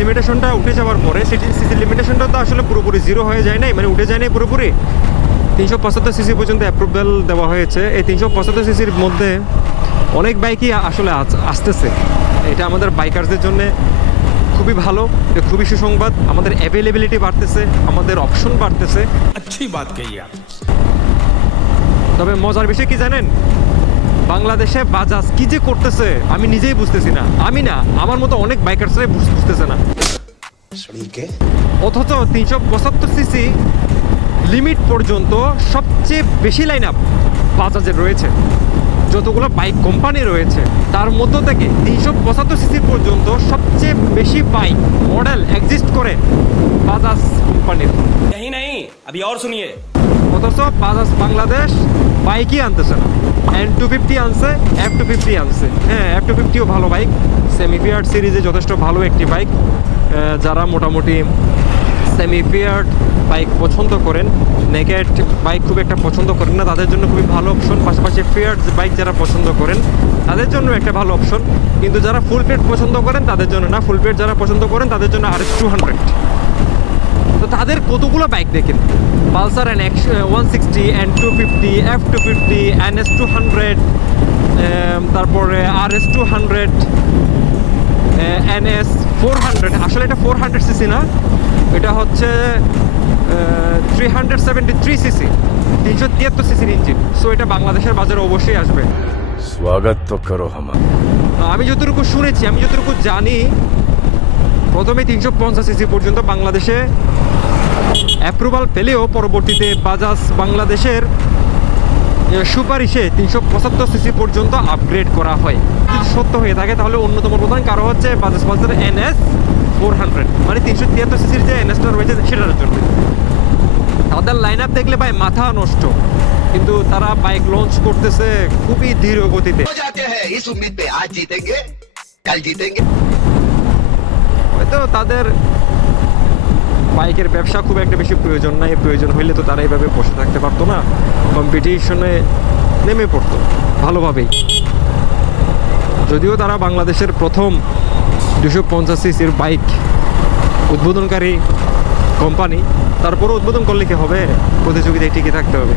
লিমিটেশনটা উঠে যাওয়ার পরে সিসি লিমিটেশনটা তো আসলে পুরোপুরি জিরো হয়ে যায় নাই, মানে উঠে যায় নাই পুরোপুরি। 375 সিসি পর্যন্ত অ্যাপ্রুভাল দেওয়া হয়েছে। এই 375 সিসির মধ্যে অনেক বাইকই আসলে আসতেছে। এটা আমাদের বাইকারদের জন্য খুবই ভালো, খুবই সুসংবাদ। আমাদের অ্যাভেলেবিলিটি বাড়তেছে, আমাদের অপশন বাড়তেছে। अच्छी बात कही आप। তবে মজার বিষয় কি জানেন, বাংলাদেশে বাজাজ কি যে করতেছে আমি নিজেই বুঝতেছি না। আমি না, আমার মতো অনেক বাইকার্সরাই বুঝতেছে না। অথচ 375 সিসি লিমিট পর্যন্ত সবচেয়ে বেশি লাইন আপ বাজাজের রয়েছে। যতগুলো বাইক কোম্পানি রয়েছে তার মধ্য থেকে 375 সিসি পর্যন্ত সবচেয়ে বেশি বাইক মডেল এক্সিস্ট করে বাজাজ কোম্পানির। यही नहीं, अभी और सुनिए। অথচ বাজাজ বাংলাদেশ বাইকই আনতেছে না। N250 আনছে, F250 আনছে। হ্যাঁ, F250ও ভালো বাইক, সেমি ফিয়ার্ড সিরিজে যথেষ্ট ভালো একটি বাইক। যারা মোটামুটি সেমি ফিয়ার্ড বাইক পছন্দ করেন, নেকেড বাইক খুব একটা পছন্দ করেন না, তাদের জন্য খুবই ভালো অপশন। পাশাপাশি ফিয়ার্ড বাইক যারা পছন্দ করেন তাদের জন্য একটা ভালো অপশন। কিন্তু যারা ফুল প্লেট পছন্দ করেন তাদের জন্য না। ফুল প্লেট যারা পছন্দ করেন তাদের জন্য RS200। তো তাদের কতগুলো বাইক দেখেন, Pulsar N160, N250, F250, NS200, তারপরে RS200, NS400। আসলে এটা 400 সিসি না, এটা হচ্ছে 373 সিসি, 373 সিসির ইঞ্জিন। সো এটা বাংলাদেশের বাজারে অবশ্যই আসবে। स्वागत तो करो हमारा। আমি যতটুকু শুনেছি, আমি যতটুকু জানি, প্রথমে 350 সিসি পর্যন্ত বাংলাদেশে অ্যাপ্রুভাল পেলেও পরবর্তীতে বাজাজ বাংলাদেশের সুপারিশে 375 সিসি পর্যন্ত আপগ্রেড করা হয়। যদি সত্য হয়ে থাকে তাহলে অন্যতম প্রধান কারণ হচ্ছে বাজাজ পালসার NS400, মানে 373 সিসির যে NSটা রয়েছে সেটার জন্য। তাদের লাইন আপ দেখলে ভাই মাথা নষ্ট, কিন্তু তারা বাইক লঞ্চ করতেছে খুবই ধীর গতিতে। হয়তো তাদের বাইকের ব্যবসা খুব একটা বেশি প্রয়োজন নাই, প্রয়োজন হইলে তো তারা এইভাবে বসে থাকতে পারতো না, কম্পিটিশনে নেমে পড়তো ভালোভাবেই। যদিও তারা বাংলাদেশের প্রথম 250 সিসির বাইক উদ্বোধনকারী কোম্পানি, তারপরও উদ্বোধন করলে কি হবে, প্রতিযোগিতায় টিকে থাকতে হবে।